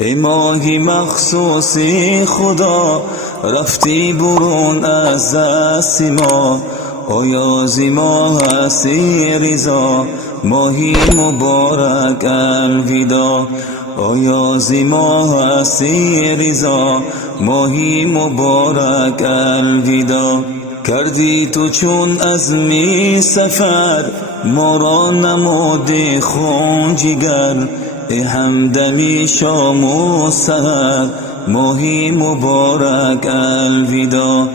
ای ماهی مخصوصی خدا، رفتی برون از دست ما. آیا زی ماه هستی رضا، ماهی مبارک الوداع. آیا زی ماه هستی رضا، ماهی مبارک الوداع. کردی تو چون عزمی سفر، ما را نمودی خون جگر. ای همدمی شام و سحر، ماهی مبارک الوداع.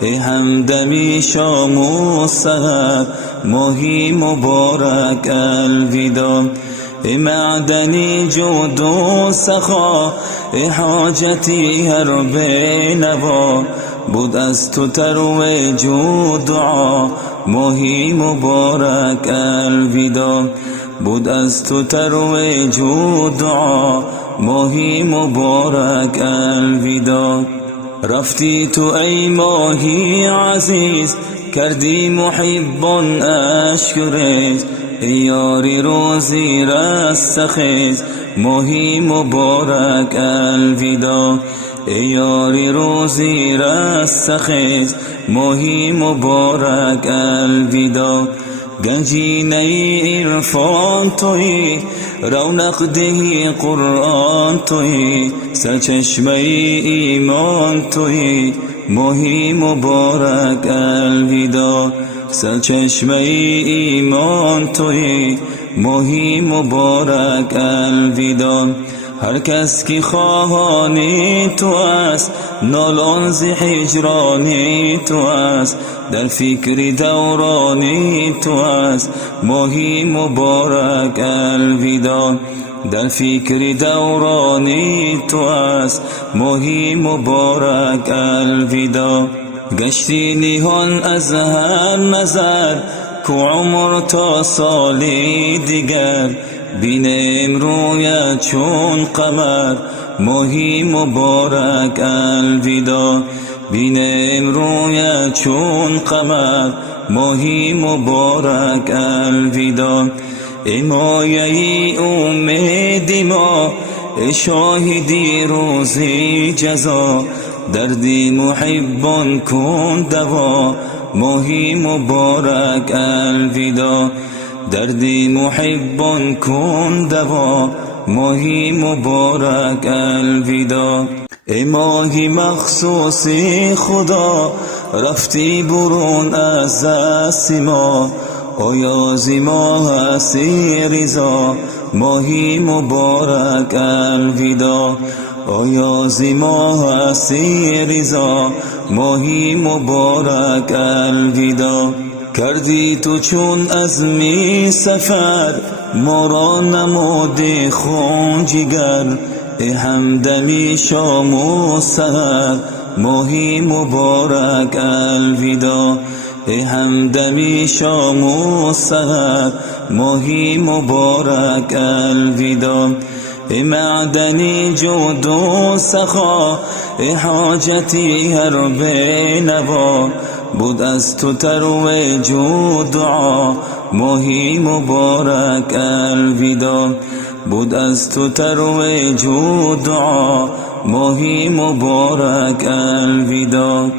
ای همدمی شام و سحر، ماهی مبارک الوداع. ای معدنی جود و سخا، ای حاجتی هر بینوا. بود از تو ترویج و دعا، ماهی مبارک الوداع. بود از تو ترویج و دعا، ماهی مبارک الوداع. رفتی تو ای ماهی عزیز، کردی محبان اشک ریز. ای یاری روزی رستخیز، ماهی مبارک الوداع. ای یاری روزی رستخیز، ماهی مبارک الوداع. گنجینه عرفان تویی، رونق دهی قرآن تویی. سرچشمه ایمان تویی، ماهی مبارک الوداع. سرچشمه ایمان تویی، ماهی مبارک الوداع. هر کس کی خواهانی تو است، نالان ز هجرانی تو است. در فکر دورانی تو است، ماهی مبارک الوداع. در فکر دورانی تو است، ماهی مبارک الوداع. گشتی نهان از هر نظر، کو عمر تا سالی دیگر. بینم رویت چون قمر، ماهی مبارک الوداع. بینم رویت چون قمر، ماهی مبارک الوداع. ای مایه امید ما، ای شاهدی روزی جزا. دردی محبان کن دوا، ماهی مبارک الوداع. دردی محبان کن دوا، ماهی مبارک الوداع. ای ماهی مخصوصی خدا، رفتی برون از دست ما. آیا زی ماه هستی رضا، ماهی مبارک الوداع. آیا زی ماه هستی رضا، ماهی مبارک الوداع. کردی تو چون عزمی سفر، ما را نمودی خون جگر. ای همدمی شام و سحر، ماهی مبارک الوداع. ای همدمی شام و سحر، ماهی مبارک الوداع. ای معدنی جود و سخا، ای حاجتی هر بینوا. بود از تو ترویج و دعا، ماهی مبارک الوداع. بود از تو ترویج و دعا، ماهی مبارک الوداع.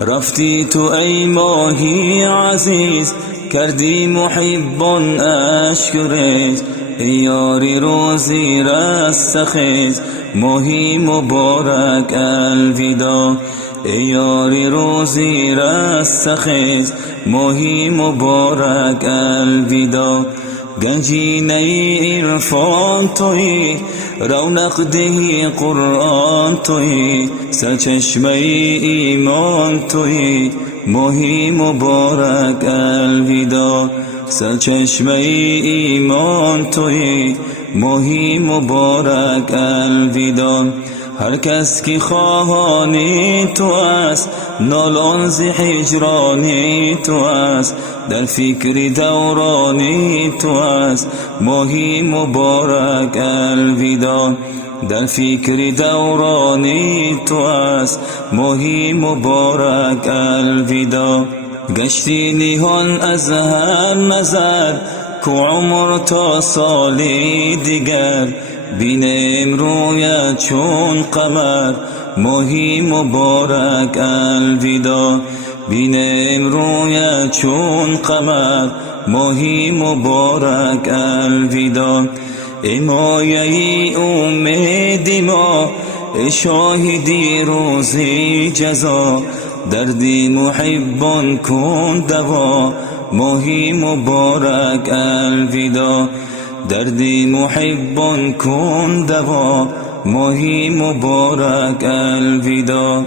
رفتی تو ای ماهی عزیز، کردی محبان اشک ریز. ای یاری روزی رستخیز، ماهی مبارک الوداع. ای یاری روزی رستخیز، ماهی مبارک الوداع. گنجینه عرفان تویی، رونق دهی قرآن تویی. سرچشمه ایمان تویی، ماهی مبارک الوداع. سرچشمه ایمان تویی، ماهی مبارک الوداع. هر کس کی خواهانی تو است، نالان ز هجرانی تو است. در فکر دورانی تو است، ماهی مبارک الوداع. در فکر دورانی تو است، ماهی مبارک الوداع. گشتی نهان از هر نظر، کو عمر تا سالی دیگر. بینیم رویت چون قمر ماهی مبارک الویدا. بینیم رویت چون قمر ماهی مبارک الویدا. ای مایه امید ما، ای شاهدی روزی جزا، دردی محبان کن دوا ماهی مبارک الویدا. دردی محبان کن دوا ماهی مبارک الویدا.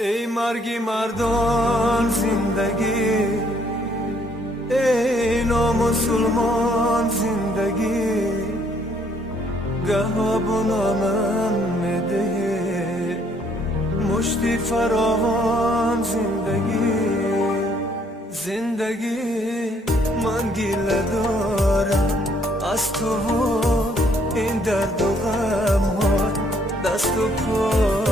ای مرگی مردان زندگی، ای نامسلمان زندگی، گه بنامم میده مشتی فراوان زندگی. زندگی من گیله دارم از تو و این درد و غم ها، دست و پا